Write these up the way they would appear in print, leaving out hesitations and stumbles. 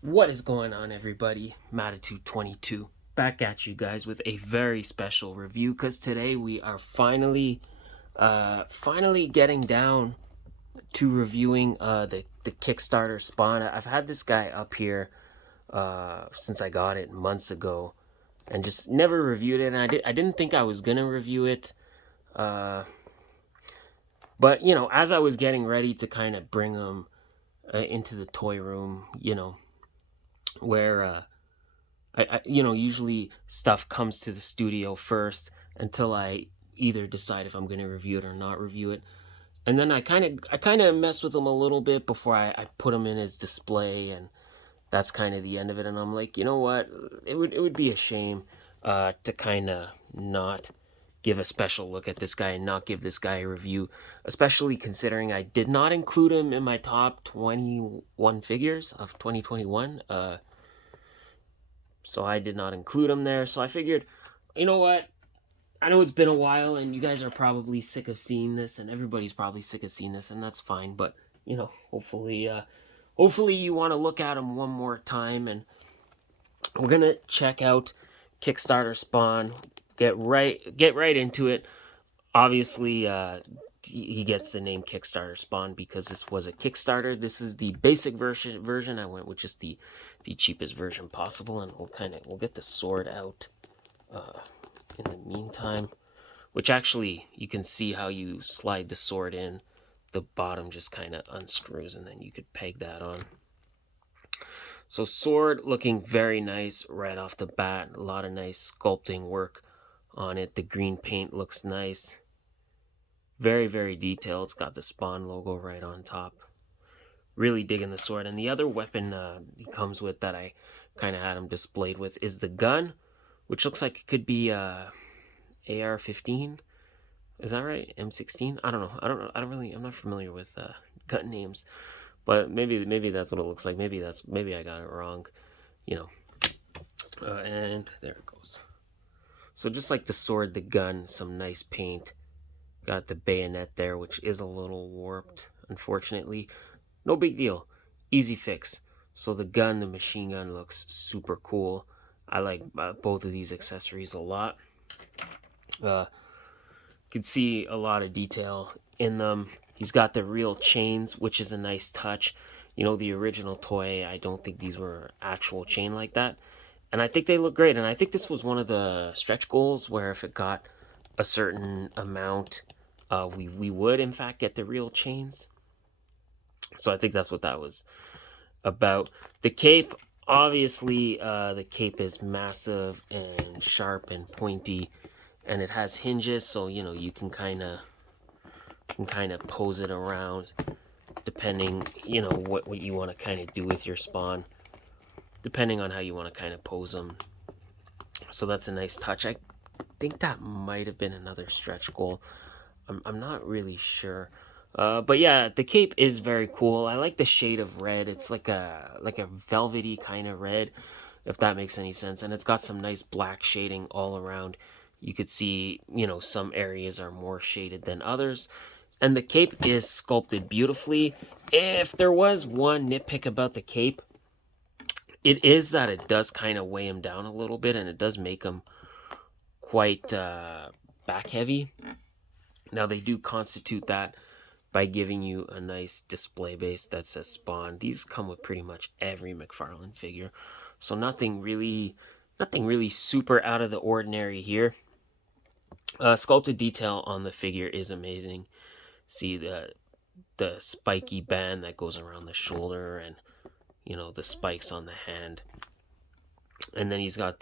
What is going on, everybody? Matitude22 back at you guys with a very special review, because today we are finally getting down to reviewing the Kickstarter spawn. I've had this guy up here since I got it months ago and just never reviewed it, and I didn't think I was gonna review it, uh, but as I was getting ready to kind of bring him into the toy room, where usually stuff comes to the studio first until I either decide if I'm going to review it or not review it. And then I kind of mess with them a little bit before I put them in his display, and that's kind of the end of it. And I'm like, you know what? It would be a shame to kind of not give a special look at this guy and not give this guy a review, especially considering I did not include him in my top 21 figures of 2021. So I did not include him there. So I figured, you know what? I know it's been a while, and you guys are probably sick of seeing this, and everybody's probably sick of seeing this, and that's fine. But hopefully you want to look at him one more time, and we're gonna check out Kickstarter Spawn. Get right into it. Obviously, he gets the name Kickstarter Spawn because this was a Kickstarter. This is the basic version. I went with just the cheapest version possible, and we'll get the sword out in the meantime. Which actually, you can see how you slide the sword in. The bottom just kind of unscrews, and then you could peg that on. So sword looking very nice right off the bat. A lot of nice sculpting work on it. The green paint looks nice. Very, very detailed. It's got the Spawn logo right on top. Really digging the sword. And the other weapon he comes with that I kind of had him displayed with is the gun, which looks like it could be AR-15. Is that right? M16? I don't know. I'm not familiar with gun names, but maybe that's what it looks like. Maybe I got it wrong. You know. And there it goes. So just like the sword, the gun, some nice paint. Got the bayonet there, which is a little warped, unfortunately. No big deal. Easy fix. So the gun, the machine gun, looks super cool. I like both of these accessories a lot. Could see a lot of detail in them. He's got the real chains, which is a nice touch. The original toy, I don't think these were actual chain like that. And I think they look great. And I think this was one of the stretch goals where if it got a certain amount, we would, in fact, get the real chains. So I think that's what that was about. The cape, obviously, the cape is massive and sharp and pointy, and it has hinges, so you can kind of pose it around, depending what you want to kind of do with your spawn, depending on how you want to kind of pose them. So that's a nice touch. I think that might have been another stretch goal. I'm not really sure. But yeah, the cape is very cool. I like the shade of red. It's like a velvety kind of red, if that makes any sense. And it's got some nice black shading all around. You could see, some areas are more shaded than others. And the cape is sculpted beautifully. If there was one nitpick about the cape, it is that it does kind of weigh him down a little bit, and it does make him quite back heavy. Now, they do constitute that by giving you a nice display base that says Spawn. These come with pretty much every Mcfarlane figure, so nothing really super out of the ordinary here. Sculpted detail on the figure is amazing. See the spiky band that goes around the shoulder, and the spikes on the hand. And then he's got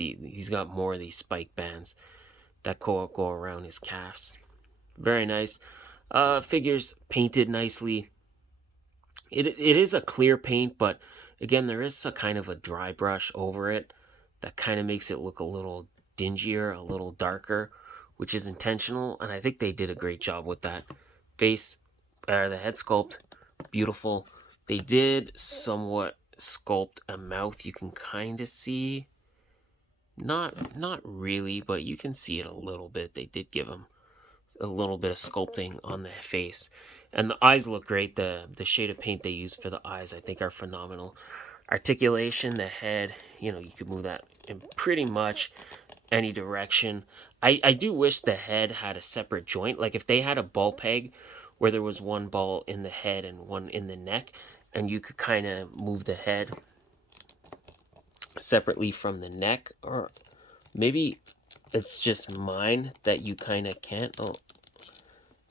more of these spike bands that go around his calves. Very nice. Figures painted nicely. It is a clear paint, but again, there is a kind of a dry brush over it that kind of makes it look a little dingier, a little darker, which is intentional, and I think they did a great job with that. Face, the head sculpt, beautiful. They did somewhat sculpt a mouth. You can kind of see, not really, but you can see it a little bit. They did give him a little bit of sculpting on the face, and the eyes look great. The shade of paint they use for the eyes, I think, are phenomenal. Articulation, the head, you know, you could move that in pretty much any direction. I do wish the head had a separate joint. Like if they had a ball peg where there was one ball in the head and one in the neck, and you could kind of move the head separately from the neck, or maybe it's just mine that you kind of can't. Oh,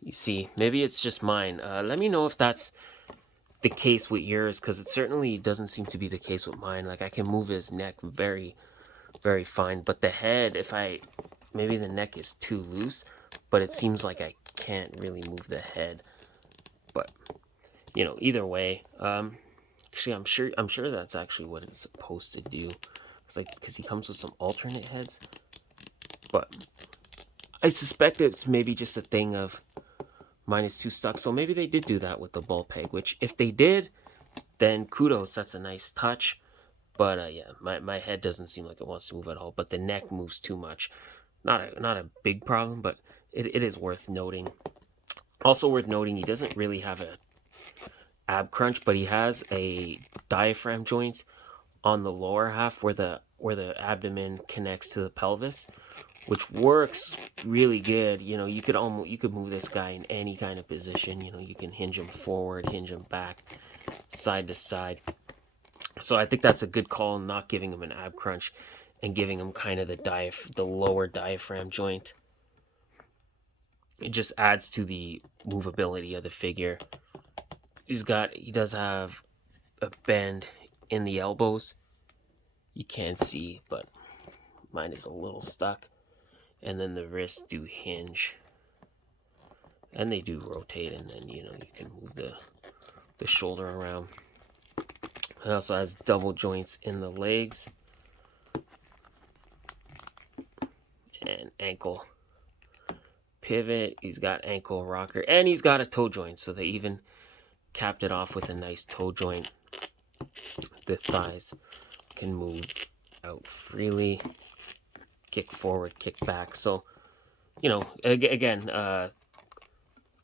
you see, maybe it's just mine. Let me know if that's the case with yours, because it certainly doesn't seem to be the case with mine. Like I can move his neck very, very fine, but the head, if I, maybe the neck is too loose, but it seems like I can't really move the head. But you know, either way, actually, I'm sure that's actually what it's supposed to do. It's like, because he comes with some alternate heads, but I suspect it's maybe just a thing of mine is too stuck. So maybe they did do that with the ball peg, which if they did, then kudos, that's a nice touch. But yeah, my head doesn't seem like it wants to move at all, but the neck moves too much. Not a big problem, but it is worth noting. Also worth noting, he doesn't really have a ab crunch, but he has a diaphragm joint on the lower half where the abdomen connects to the pelvis, which works really good. You know, you could move this guy in any kind of position. You know, you can hinge him forward, hinge him back, side to side. So I think that's a good call, not giving him an ab crunch and giving him kind of the lower diaphragm joint. It just adds to the movability of the figure. He does have a bend in the elbows. You can't see, but mine is a little stuck. And then the wrists do hinge. And they do rotate, and then, you know, you can move the shoulder around. It also has double joints in the legs. And ankle pivot. He's got ankle rocker. And he's got a toe joint, so they even capped it off with a nice toe joint. The thighs can move out freely. Kick forward, kick back. So, you know, again,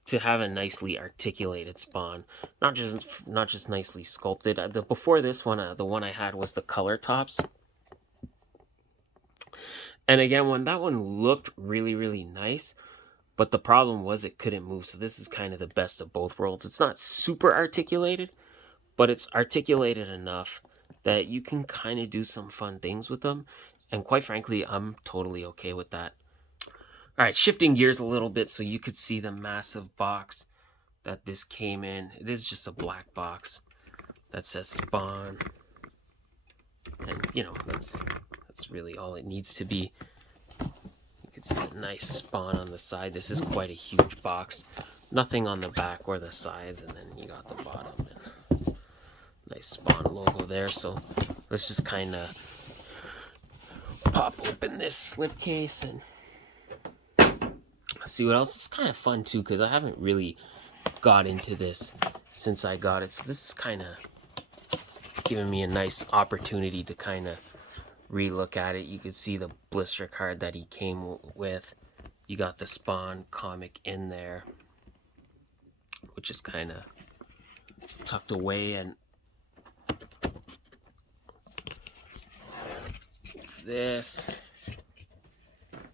to have a nicely articulated spawn, not just nicely sculpted. Before this one, the one I had was the color tops. And again, when that one looked really, really nice, but the problem was it couldn't move. So this is kind of the best of both worlds. It's not super articulated, but it's articulated enough that you can kind of do some fun things with them. And quite frankly, I'm totally okay with that. All right, shifting gears a little bit so you could see the massive box that this came in. It is just a black box that says Spawn. And, you know, that's really all it needs to be. You can see a nice Spawn on the side. This is quite a huge box. Nothing on the back or the sides, and then you got the bottom. And nice Spawn logo there. So let's just kind of pop open this slipcase and see what else. It's kind of fun too, because I haven't really got into this since I got it. So this is kind of giving me a nice opportunity to kind of relook at it. You can see the blister card that he came with. You got the Spawn comic in there, which is kind of tucked away, and this,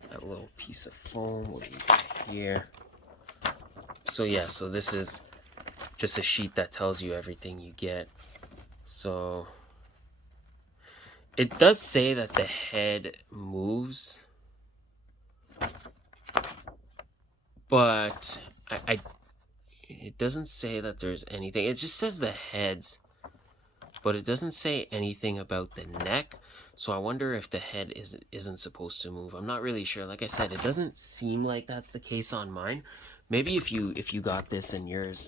that little piece of foam will be here. So yeah, so this is just a sheet that tells you everything you get. So it does say that the head moves, but it doesn't say that there's anything. It just says the heads, but it doesn't say anything about the neck. So I wonder if the head isn't supposed to move. I'm not really sure. Like I said, it doesn't seem like that's the case on mine. Maybe if you got this in yours,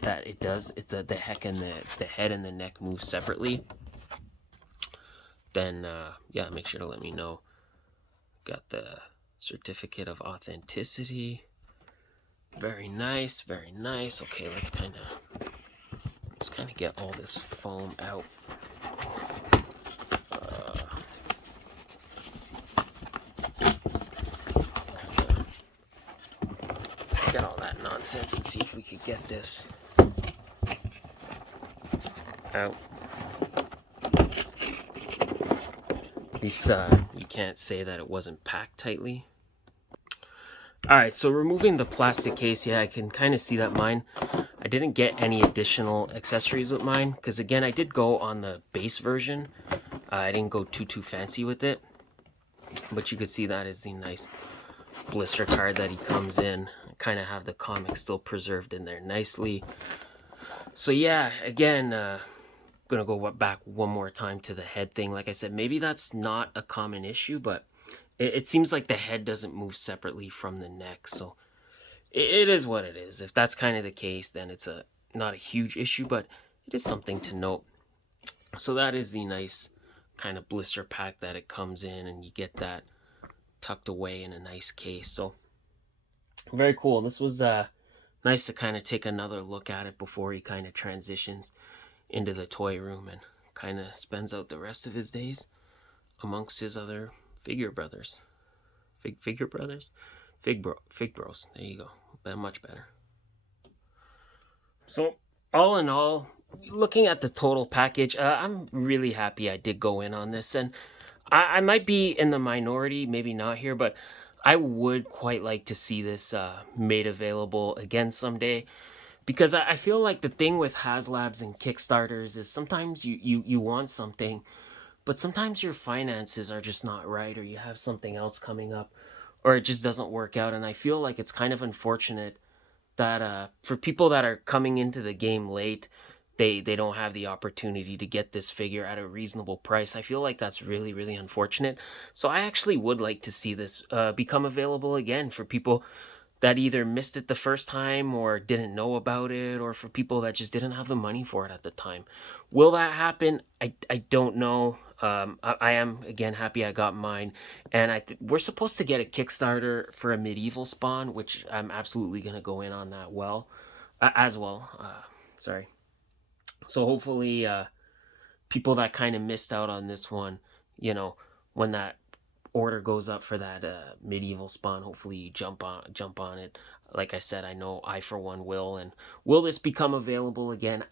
that it does. The heck and the head and the neck move separately. Then yeah, make sure to let me know. Got the certificate of authenticity. Very nice, very nice. Okay, let's kind of get all this foam out. Get all that nonsense and see if we could get this out. At least you can't say that it wasn't packed tightly. Alright, so removing the plastic case, yeah, I can kind of see that mine, I didn't get any additional accessories with mine, because again, I did go on the base version. I didn't go too fancy with it, but you could see that is the nice blister card that he comes in. Kind of have the comic still preserved in there nicely. So yeah, again, gonna go back one more time to the head thing. Like I said, maybe that's not a common issue, but it seems like the head doesn't move separately from the neck. So it is what it is. If that's kind of the case, then it's not a huge issue, but it is something to note. So that is the nice kind of blister pack that it comes in, and you get that tucked away in a nice case. So very cool. This was nice to kind of take another look at it before he kind of transitions into the toy room and kind of spends out the rest of his days amongst his other figure brothers. Figure brothers? Fig bros. There you go. Much better. So, all in all, looking at the total package, I'm really happy I did go in on this. And I might be in the minority, maybe not here, but I would quite like to see this made available again someday. Because I feel like the thing with HasLabs and Kickstarters is sometimes you want something, but sometimes your finances are just not right, or you have something else coming up, or it just doesn't work out. And I feel like it's kind of unfortunate that for people that are coming into the game late, they don't have the opportunity to get this figure at a reasonable price. I feel like that's really unfortunate. So I actually would like to see this become available again for people that either missed it the first time or didn't know about it, or for people that just didn't have the money for it at the time. Will that happen? I don't know. I am again happy I got mine, and we're supposed to get a Kickstarter for a medieval spawn, which I'm absolutely gonna go in on that as well. Sorry. So hopefully, people that kind of missed out on this one, you know, when that order goes up for that medieval spawn, hopefully you jump on it. Like I said, I know I for one will. And will this become available again?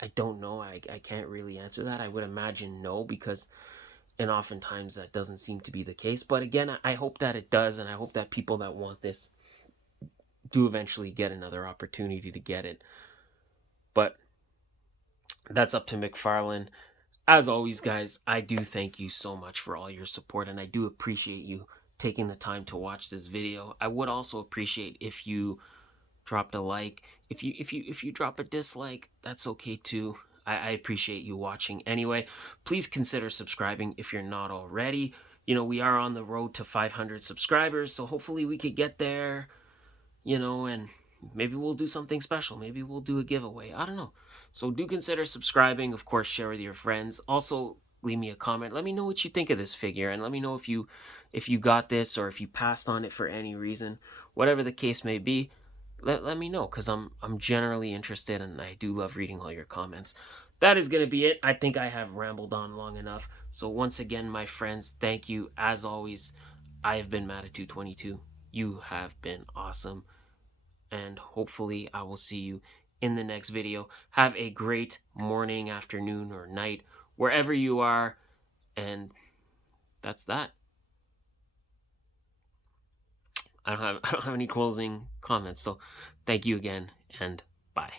I don't know. I can't really answer that. I would imagine no, because and oftentimes that doesn't seem to be the case. But again, I hope that it does, and I hope that people that want this do eventually get another opportunity to get it. But that's up to Mcfarlane. As always, guys, I do thank you so much for all your support, and I do appreciate you taking the time to watch this video. I would also appreciate if you dropped a like. If you drop a dislike, that's okay too. I appreciate you watching anyway. Please consider subscribing if you're not already. You know, we are on the road to 500 subscribers, so hopefully we could get there, and maybe we'll do something special. Maybe we'll do a giveaway. I don't know. So do consider subscribing. Of course, share with your friends. Also, leave me a comment. Let me know what you think of this figure, and let me know if you got this, or if you passed on it for any reason. Whatever the case may be, let me know, because I'm generally interested, and I do love reading all your comments. That is going to be it. I think I have rambled on long enough. So once again, my friends, thank you. As always, I have been Matatu22. You have been awesome, and hopefully I will see you in the next video. Have a great morning, afternoon, or night, wherever you are, and that's that. I don't have any closing comments, so thank you again, and bye.